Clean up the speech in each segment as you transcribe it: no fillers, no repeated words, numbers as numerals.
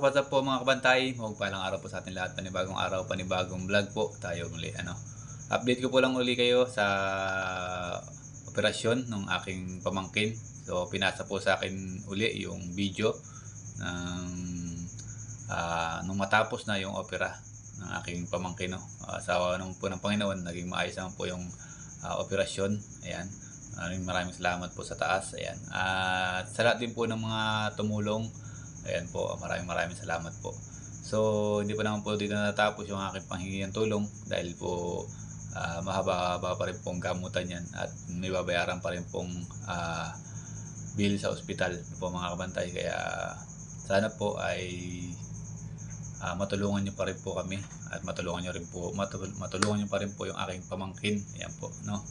what's up po mga kabantay. Magpalang araw po sa atin lahat. Panibagong araw, panibagong vlog po. Tayo muli. Update ko po lang uli kayo sa operasyon ng aking pamangkin. So, pinasa po sa akin uli yung video ng nung matapos na yung opera ng aking pamangkin. Sa awa naman po ng Panginoon, naging maayos naman po yung operasyon. Ayan. Maraming salamat po sa taas. Ayan. At sa lahat din po ng mga tumulong. Ayan po, maraming salamat po. So, hindi pa naman po dito natapos yung aking panghingi ng tulong dahil po mahaba-haba pa rin pong gamutan yan at may babayaran pa rin pong bill sa ospital po mga kabantay. Kaya sana po ay matulungan nyo pa rin po kami at matulungan nyo pa rin po yung aking pamangkin. Ayan po, no?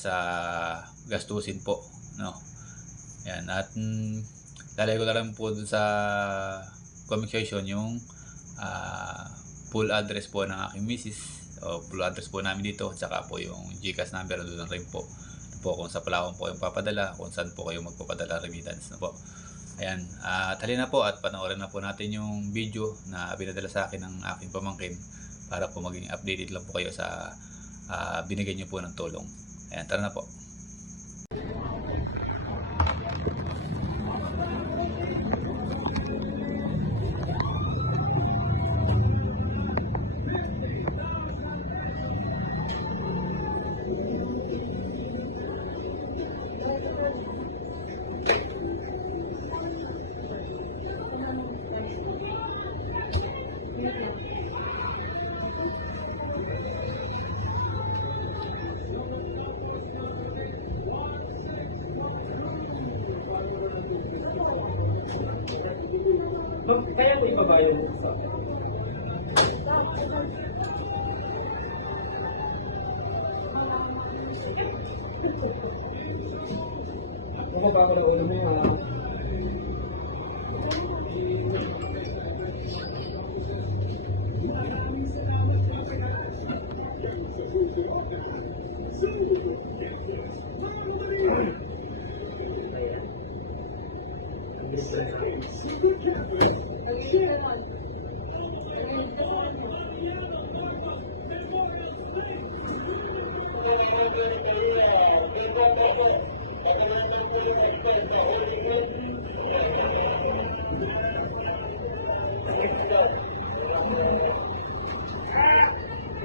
Sa gastusin po, no? Yan, at lalagay ko na lang po dun sa comment section yung full address po ng aking misis o full address po namin dito, at saka po yung GCash number doon rin po. Kung sa Palawan po yung papadala, kung saan po kayo magpapadala remittance na po. Ayan, at halina po at panoorin na po natin yung video na pinadala sa akin ng aking pamangkin para po maging updated lang po kayo sa binigay nyo po ng tulong. Ayan, tara na po. Kaya ito ibabayad mo sa akin. Bumaba ko na ulo mo ha.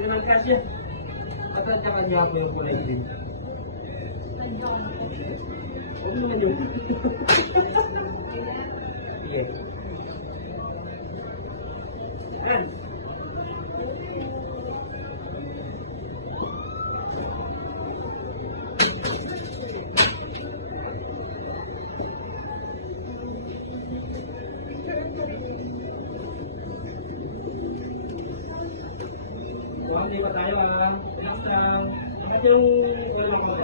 Yan ang kasya. At ang kanya ko yung kulay din. Ano naman yun? Sige. Yan. Hindi pa tayo Next lang. Bakit yung dalawang mo?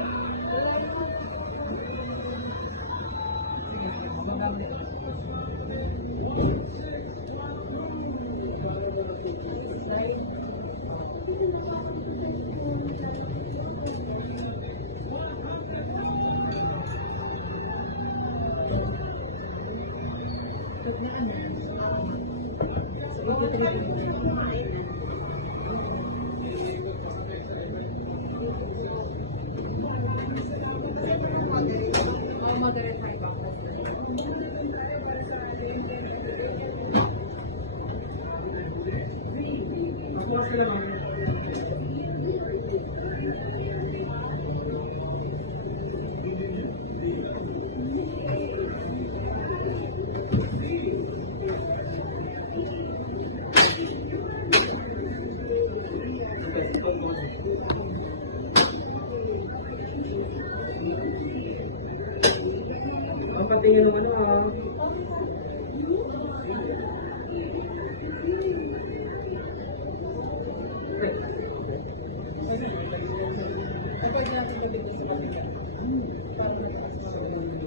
Ang pati yung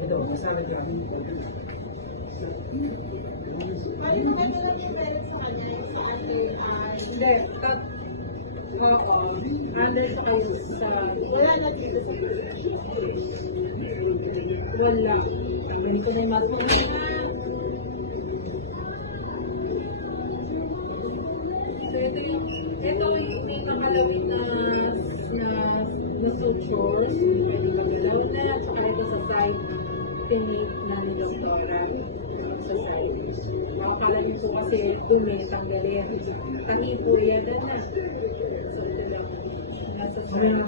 ito, masarap yan. Ay, maganda lang yung meron sa kanya, sa ating, hindi, under sa kayo sa, wala na dito sa wala. Ganito na yung mato. ito yung may nakalawin na sutures, pwede magalaw na, at saka ito sa side, pinate na ni Doktora. Sa side. Makakala niyo po kasi dumi, tanggalin. Tahi po yan na. So, ito lang. Nasa side.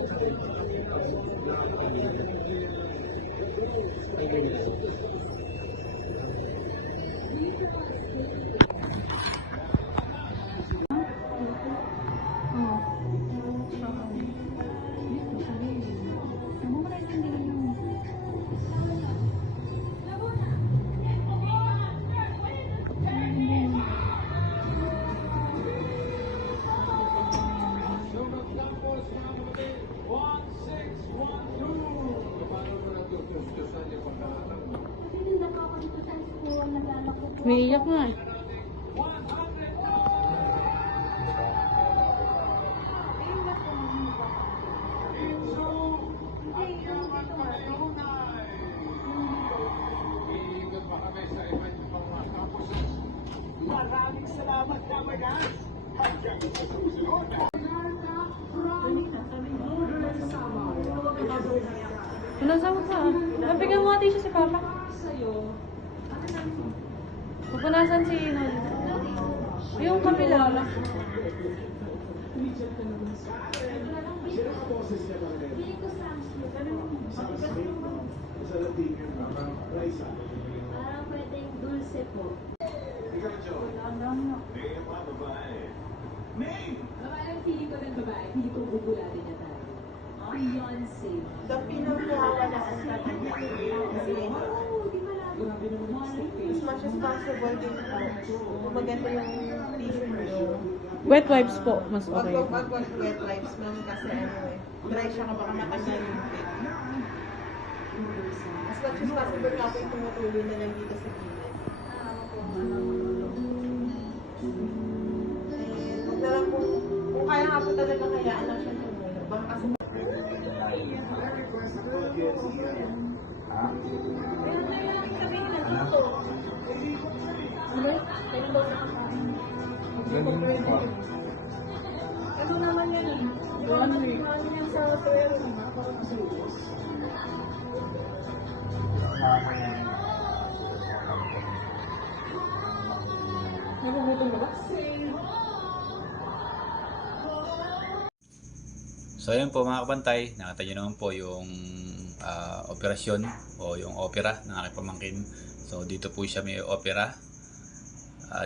Umiiyak nga eh. Maraming salamat Kamagas! Hanggang sa susunod! Pinasama ka. Nabigyan mo ati siya si Papa. Pupunasan si Nod. Yung kabila. Parang pwedeng dulce po. Parang pili ko ng babae, pili ko bubulatin na tayo. Beyonce. Sa pinagkawala sa kanya. As much as possible din po. Kung maganda yung t-shirt nyo. Wet wipes po. Mas Wag okay. wag wet wipes ma'am kasi ano eh. Dry siya ka baka matanggal yung fit. As much as possible ka po yung tumutuloy na lang dito sa gilid. Huwag na lang kung kaya nga po talaga hayaan lang siya tumulong. Baka kasi ano naman yan eh. Ano yan sa pera naman. Parang serious. Nagugutom na ba? So ayun po mga kapantay, nakita nyo naman po yung operasyon o yung opera ng aking pamangkin. So dito po siya may opera.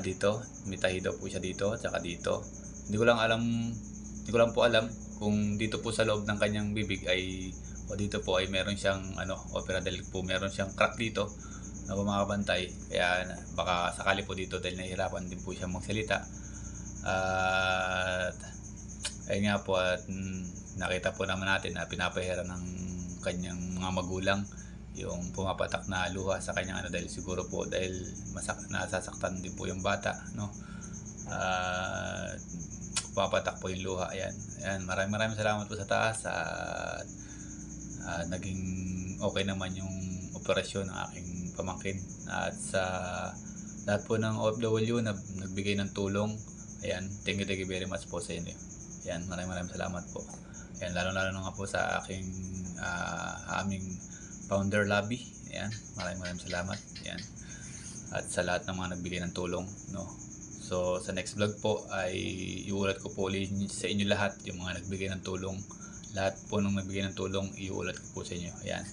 Dito, may tahi daw po siya dito at saka dito. Hindi ko lang po alam kung dito po sa loob ng kanyang bibig ay o dito po ay meron siyang opera dahil po meron siyang crack dito na mga kapantay. Kaya baka sakali po dito dahil nahihirapan din po siya magsalita. At ayun nga po at nakita po naman natin na pinapahira ng kanyang mga magulang yung pumapatak na luha sa kanyang dahil siguro po dahil nasasaktan din po yung bata, no? Pumapatak po yung luha. Ayan, maraming salamat po sa taas at naging okay naman yung operasyon ng aking pamangkin at sa lahat po ng OFW na nagbigay ng tulong. Ayan, thank you very much po sa inyo. Ayan, maraming salamat po. Ayan, lalo na nga po sa aking aming founder lobby. Ayan, maraming salamat. Ayan. At sa lahat ng mga nagbigay ng tulong, no. So sa next vlog po ay iuulat ko po ulit sa inyo lahat yung mga nagbigay ng tulong. Lahat po nung nagbigay ng tulong iuulat ko po sa inyo. Ayan.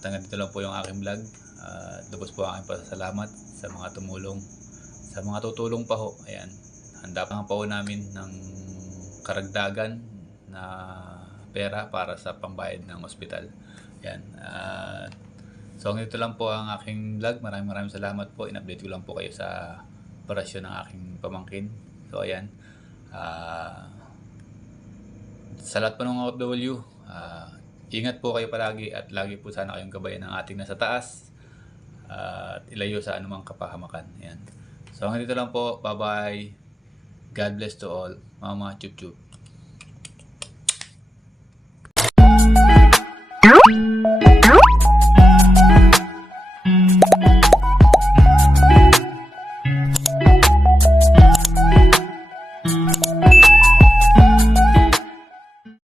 Hanggang dito lang po yung aking vlog. Lubos po ang aking pasasalamat sa mga tumulong, sa mga tutulong pa ho. Ayan. Handa pa nga po namin ng karagdagan na pera para sa pambayad ng ospital. Yan. So hanggang dito lang po ang aking vlog. Maraming salamat po. In-update ko lang po kayo sa operasyon ng aking pamangkin. So ayan. Sa lahat po ng OFW, ingat po kayo palagi at lagi po sana kayong gabayan ng ating nasa taas at ilayo sa anumang kapahamakan. Ayan. So hanggang dito lang po. Bye-bye. God bless to all. Mama, chup chup.